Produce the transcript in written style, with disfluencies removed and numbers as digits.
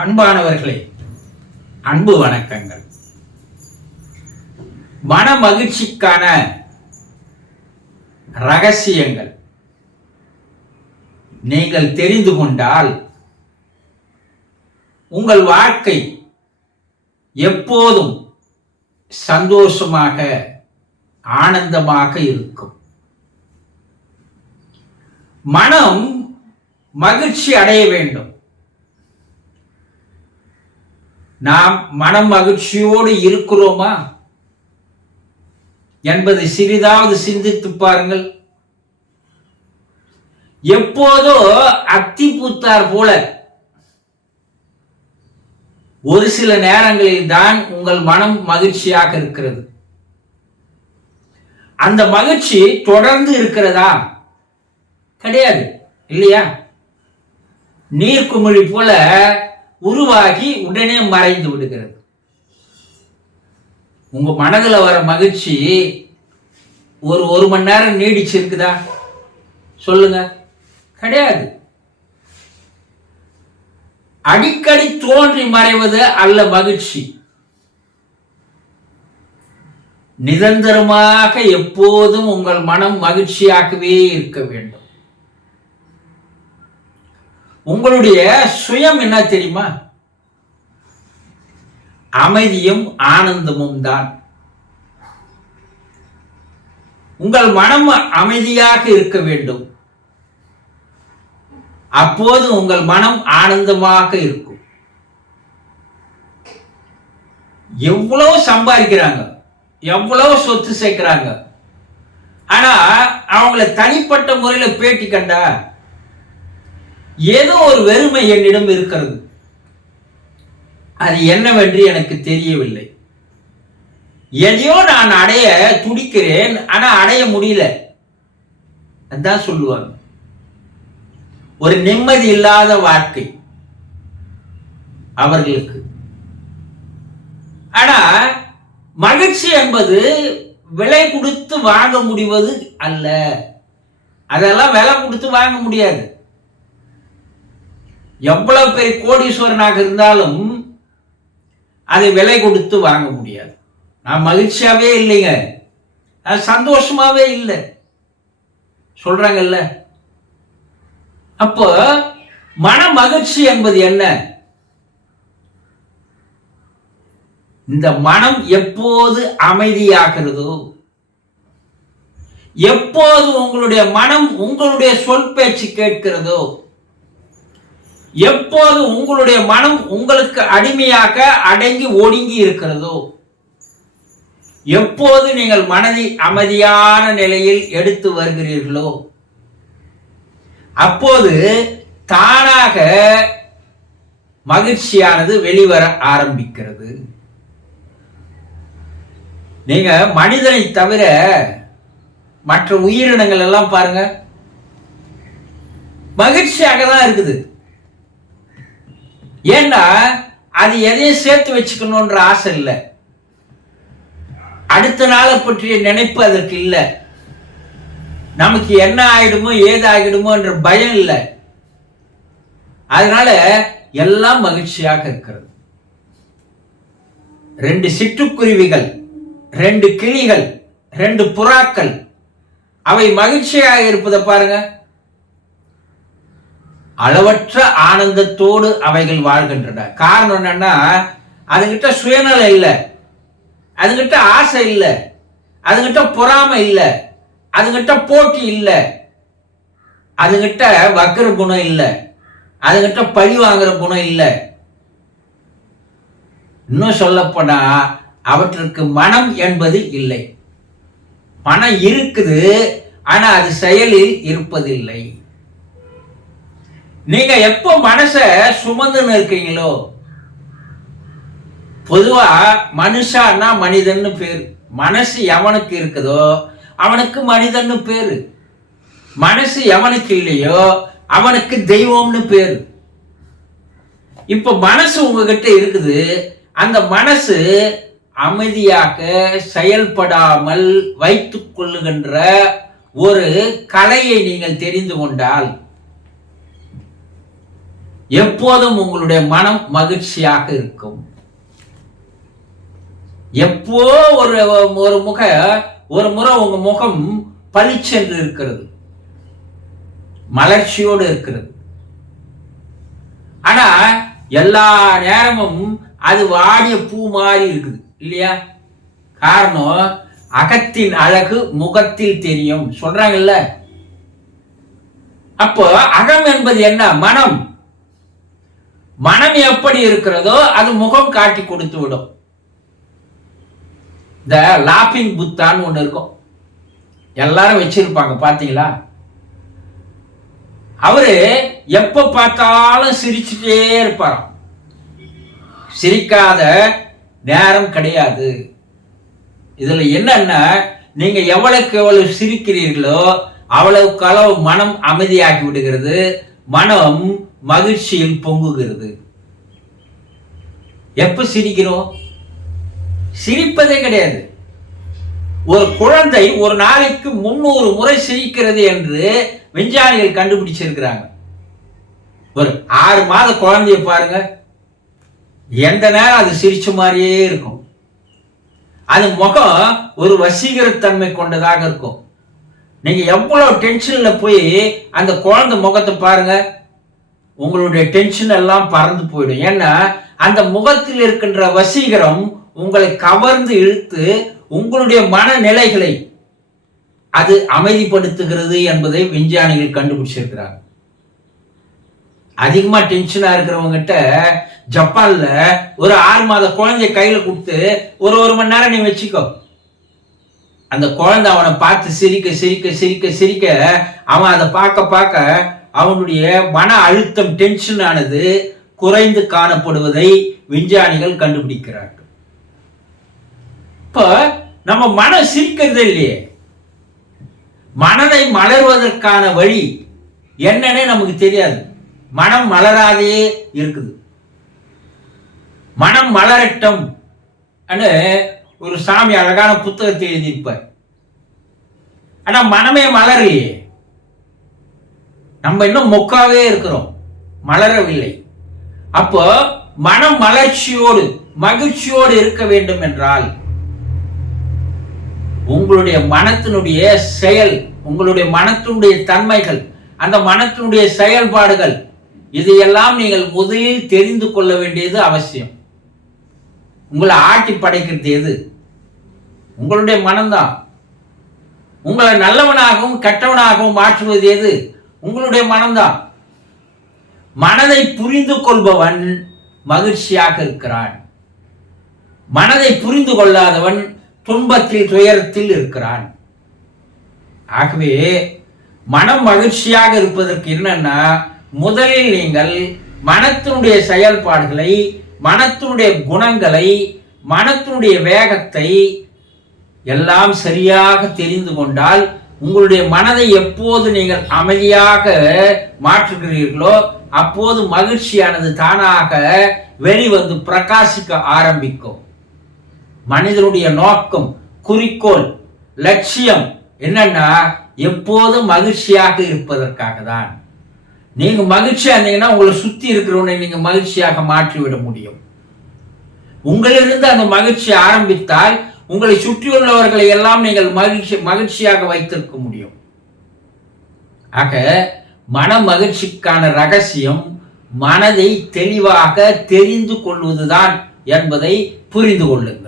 அன்பானவர்களே, அன்பு வணக்கங்கள். மன மகிழ்ச்சிக்கான ரகசியங்கள் நீங்கள் தெரிந்து கொண்டால் உங்கள் வாழ்க்கை எப்போதும் சந்தோஷமாக ஆனந்தமாக இருக்கும். மனம் மகிழ்ச்சி அடைய வேண்டும். நாம் மனம் மகிழ்ச்சியோடு இருக்கிறோமா என்பதை சிறிதாவது சிந்தித்து பாருங்கள். எப்போதோ அத்தி பூத்தார் போல ஒரு சில நேரங்களில் தான் உங்கள் மனம் மகிழ்ச்சியாக இருக்கிறது. அந்த மகிழ்ச்சி தொடர்ந்து இருக்கிறதா? கிடையாது, இல்லையா? நீர்க்குமிழி போல உருவாகி உடனே மறைந்து விடுகிறது. உங்க மனதில் வர மகிழ்ச்சி ஒரு மணி நேரம் நீடிச்சிருக்குதா? சொல்லுங்க. கிடையாது. அடிக்கடி தோன்றி மறைவது அல்ல மகிழ்ச்சி. நிரந்தரமாக எப்போதும் உங்கள் மனம் மகிழ்ச்சியாகவே இருக்க வேண்டும். உங்களுடைய சுயம் என்ன தெரியுமா? அமைதியும் ஆனந்தமும் தான். உங்கள் மனம் அமைதியாக இருக்க வேண்டும். அப்போது உங்கள் மனம் ஆனந்தமாக இருக்கும். எவ்வளவு சம்பாதிக்கிறாங்க, எவ்வளவு சொத்து சேர்க்கிறாங்க, ஆனா அவங்கள தனிப்பட்ட முறையில் பேட்டி கண்டா ஏதோ ஒரு வெறுமை என்னிடம் இருக்கிறது. அது என்னவென்று எனக்கு தெரியவில்லை. எதையோ நான் அடைய துடிக்கிறேன், ஆனா அடைய முடியல. அதான் சொல்லுவாங்க, ஒரு நிம்மதி இல்லாத வாழ்க்கை அவர்களுக்கு. ஆனா மகிழ்ச்சி என்பது விலை கொடுத்து வாங்க முடிவது அல்ல. அதெல்லாம் விலை கொடுத்து வாங்க முடியாது. எவ்வளவு பெரிய கோடீஸ்வரனாக இருந்தாலும் அதை விலை கொடுத்து வாங்க முடியாது. நான் மகிழ்ச்சியாவே இல்லைங்க, நான் சந்தோஷமாவே இல்லை சொல்றாங்கல்ல. அப்போ மன மகிழ்ச்சி என்பது என்ன? இந்த மனம் எப்போது அமைதியாகிறதோ, எப்போது உங்களுடைய மனம் உங்களுடைய சொல் பேச்சு கேட்கிறதோ, எப்போது உங்களுடைய மனம் உங்களுக்கு அடிமையாக அடங்கி ஒடுங்கி இருக்கிறதோ, எப்போது நீங்கள் மனதை அமைதியான நிலையில் எடுத்து வருகிறீர்களோ, அப்போது தானாக மகிழ்ச்சியானது வெளிவர ஆரம்பிக்கிறது. நீங்க மனிதனை தவிர மற்ற உயிரினங்கள் எல்லாம் பாருங்க, மகிழ்ச்சியாக தான் இருக்குது. ஏன்னா அது எதையும் சேர்த்து வச்சுக்கணும்ன்ற ஆசை இல்லை, அடுத்த நாளை பற்றிய நினைப்பு அதற்கு இல்லை, நமக்கு என்ன ஆயிடுமோ ஏது ஆகிடுமோ என்ற பயம் இல்லை. அதனால எல்லாம் மகிழ்ச்சியாக இருக்கிறது. 2 சிட்டுக்குருவிகள், 2 கிளிகள், 2 புறாக்கள், அவை மகிழ்ச்சியாக இருப்பதை பாருங்க. அளவற்ற ஆனந்தத்தோடு அவைகள் வாழ்கின்றன. காரணம் என்னன்னா, அதுகிட்ட சுயநலம் இல்லை, அதுகிட்ட ஆசை இல்லை, அதுகிட்ட பொறாமை இல்லை, அதுகிட்ட போட்டி இல்லை, அதுகிட்ட வக்கர குணம் இல்லை, அதுகிட்ட பழி வாங்குற குணம் இல்லை. இன்னும் சொல்லப்போனா அவற்றுக்கு மனம் என்பது இல்லை. மனம் இருக்குது, ஆனா அது செயலில் இருப்பதில்லை. நீங்க எப்போ மனச சுமந்துன்னு இருக்கீங்களோ, பொதுவா மனுஷான்னா மனிதன்னு பேரு. மனசு எவனுக்கு இருக்குதோ அவனுக்கு மனிதன்னு பேரு. மனசு எவனுக்கு இல்லையோ அவனுக்கு தெய்வம்னு பேரு. இப்ப மனசு உங்ககிட்ட இருக்குது, அந்த மனசு அமைதியாக செயல்படாமல் வைத்துக் கொள்ளுகின்ற ஒரு கலையை நீங்கள் தெரிந்து கொண்டால் எப்போதும் உங்களுடைய மனம் மகிழ்ச்சியாக இருக்கும். எப்போ ஒரு முறை உங்க முகம் பளிச்சென்று இருக்கிறது, மலர்ச்சியோடு இருக்கிறது. ஆனா எல்லா நேரமும் அது வாடிய பூ மாதிரி இருக்குது இல்லையா? காரணம், அகத்தின் அழகு முகத்தில் தெரியும் சொல்றாங்கல்ல. அப்போ அகம் என்பது என்ன? மனம். மனம் எப்படி இருக்கிறதோ அது முகம் காட்டி கொடுத்து விடும். இந்த லாபிங் புத்தான்னு ஒண்ணு இருக்கும், எல்லாரும் வச்சிருப்பாங்க பாத்தீங்களா? அவரு எப்ப பார்த்தாலும் சிரிச்சுட்டே இருப்பாராம். சிரிக்காத நேரம் கிடையாது. இதுல என்னன்னா, நீங்க எவ்வளவுக்கு எவ்வளவு சிரிக்கிறீர்களோ அவ்வளவுக்கு அளவு மனம் அமைதியாகி விடுகிறது, மனம் மகிழ்ச்சியில் பொங்குகிறது. எப்ப சிரிக்கிறோம்? சிரிப்பதே கிடையாது. ஒரு குழந்தை ஒரு நாளைக்கு 300 முறை சிரிக்கிறது என்று விஞ்ஞானிகள் கண்டுபிடிச்சிருக்கிறாங்க. ஒரு 6 மாத குழந்தைய பாருங்க, எந்த நேரம் அது சிரிச்ச மாதிரியே இருக்கும். அது முகம் ஒரு வசீகரத்தன்மை கொண்டதாக இருக்கும். நீங்க எவ்வளவு டென்ஷன்ல போய் அந்த குழந்தை முகத்தை பாருங்க, உங்களுடைய டென்ஷன் எல்லாம் பறந்து போயிடும். ஏன்னா அந்த முகத்தில் இருக்கின்ற வசீகரம் உங்களை கவர்ந்து இழுத்து உங்களுடைய மனநிலைகளை அது அமைதிப்படுத்துகிறது என்பதை விஞ்ஞானிகள் கண்டுபிடிச்சிருக்கிறாங்க. அதிகமா டென்ஷனா இருக்கிறவங்க கிட்ட ஜப்பான்ல ஒரு 6 மாத குழந்தைய கையில கொடுத்து ஒரு மணி நேரம் நீ வச்சுக்கோ, அந்த குழந்தை அவனை பார்த்து சிரிக்க சிரிக்க சிரிக்க சிரிக்க அவன் அதை பார்க்க பார்க்க அவனுடைய மன அழுத்தம், டென்ஷன் ஆனது குறைந்து காணப்படுவதை விஞ்ஞானிகள் கண்டுபிடிக்கிறார்கள். இப்ப நம்ம மனம் சிரிக்கிறது இல்லையே, மனதை மலர்வதற்கான வழி என்னன்னு நமக்கு தெரியாது. மனம் மலராதே இருக்குது. மனம் மலரட்டும் ஒரு சாமி அழகான புத்தகத்தை எழுதியிருப்பார். ஆனா மனமே மலரலையே, நம்ம இன்னும் மொக்காவே இருக்கிறோம், மலரவில்லை. அப்போ மனம் மலர்ச்சியோடு மகிழ்ச்சியோடு இருக்க வேண்டும் என்றால் உங்களுடைய மனத்தினுடைய செயல், உங்களுடைய மனத்தினுடைய தன்மைகள், அந்த மனத்தினுடைய செயல்பாடுகள், இதையெல்லாம் நீங்கள் முதலில் தெரிந்து கொள்ள வேண்டியது அவசியம். உங்களை ஆட்டி படைக்கிறது எது? உங்களுடைய மனம்தான். உங்களை நல்லவனாகவும் கெட்டவனாகவும் மாற்றுவது எது? உங்களுடைய மனம்தான். மனதை புரிந்து கொள்பவன் மகிழ்ச்சியாக இருக்கிறான். மனதை புரிந்து கொள்ளாதவன் துன்பத்தில் துயரத்தில் இருக்கிறான். ஆகவே மனம் மகிழ்ச்சியாக இருப்பதற்கு என்னன்னா, முதலில் நீங்கள் மனத்தினுடைய செயல்பாடுகளை, மனத்தினுடைய குணங்களை, மனத்தினுடைய வேகத்தை எல்லாம் சரியாக தெரிந்து கொண்டால், உங்களுடைய மனதை எப்போது நீங்கள் அமைதியாக மாற்றுகிறீர்களோ அப்போது மகிழ்ச்சியானது தானாக வெளிவந்து பிரகாசிக்க ஆரம்பிக்கும். மனிதனுடைய நோக்கம், குறிக்கோள், லட்சியம் என்னன்னா எப்போதும் மகிழ்ச்சியாக இருப்பதற்காக தான். நீங்க மகிழ்ச்சியா இருந்தீங்கன்னா உங்களை சுத்தி இருக்கிறவனை நீங்க மகிழ்ச்சியாக மாற்றிவிட முடியும். உங்களிலிருந்து அந்த மகிழ்ச்சி ஆரம்பித்தால் உங்களை சுற்றியுள்ளவர்களை எல்லாம் நீங்கள் மகிழ்ச்சியாக வைத்திருக்க முடியும். ஆக மன மகிழ்ச்சிக்கான ரகசியம் மனதை தெளிவாக தெரிந்து கொள்வதுதான் என்பதை புரிந்து கொள்ளுங்கள்.